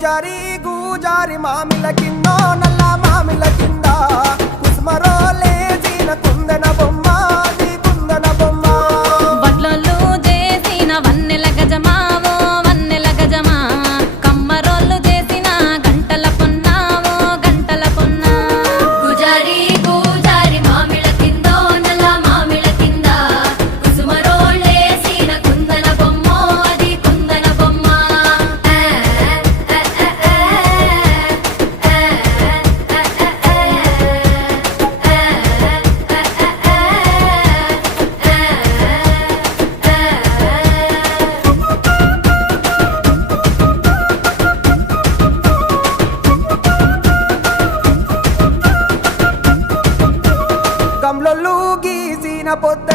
గూజారి గూజారి మామిల కిందో నల్ల మామిల కింద కుసుమరో లేచిన కుందన బొమ్మ నీ కుందన బొమ్మ వడ్లొల్లు చేసిన వన్నెల గజమావో వన్నెల గజమా కమ్మరోళ్ళు చేసిన గంటల పొన్నావో గంటల పొన్నా గుజారి గుజారి మామిళ కిందో నల్ల మామిళ కింద కుసుమరోళ్ళేసిన కుందన బొమ్మ అది కుందన బొమ్మ కమ్లొల్లు గీసిన పొద్దు